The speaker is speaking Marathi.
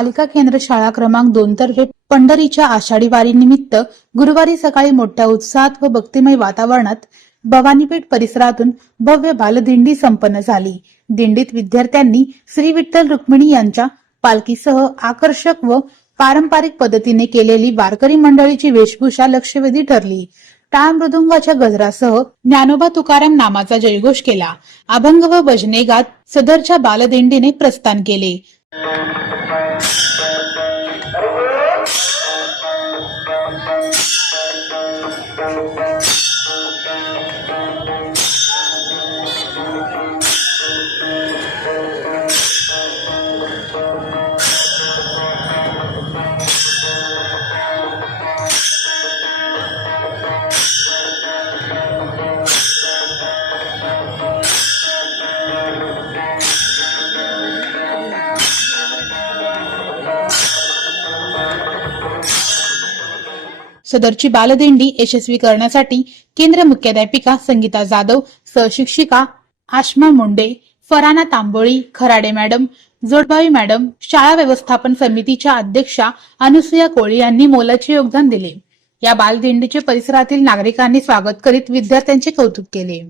बालिका केंद्र शाळा क्रमांक 2 तर्फे पंढरीच्या आषाढी वारीनिमित्त गुरुवारी सकाळी मोठ्या उत्साहात व भक्तिमय वातावरणात भवानीपेठ परिसरातून भव्य बालदिंडी संपन्न झाली। दिंडीत विद्यार्थ्यांनी श्री विठ्ठल रुक्मिणी यांच्या पालखीसह आकर्षक व पारंपरिक पद्धतीने केलेली वारकरी मंडळीची वेशभूषा लक्षवेधी ठरली। टाळ मृदुंगाच्या गजरासह ज्ञानोबा तुकाराम नामाचा जयघोष केला। अभंग व भजने गात सदरच्या बालदिंडीने प्रस्थान केले। सदरची बालदिंडी यशस्वी करण्यासाठी केंद्र मुख्याध्यापिका संगीता जाधव, सहशिक्षिका आश्मा मुंडे, फराना तांबोळी, खराडे मॅडम, जोडभावी मॅडम, शाळा व्यवस्थापन समितीच्या अध्यक्षा अनुसुया कोळी यांनी मोलाचे योगदान दिले। या बालदिंडीचे परिसरातील नागरिकांनी स्वागत करीत विद्यार्थ्यांचे कौतुक केले।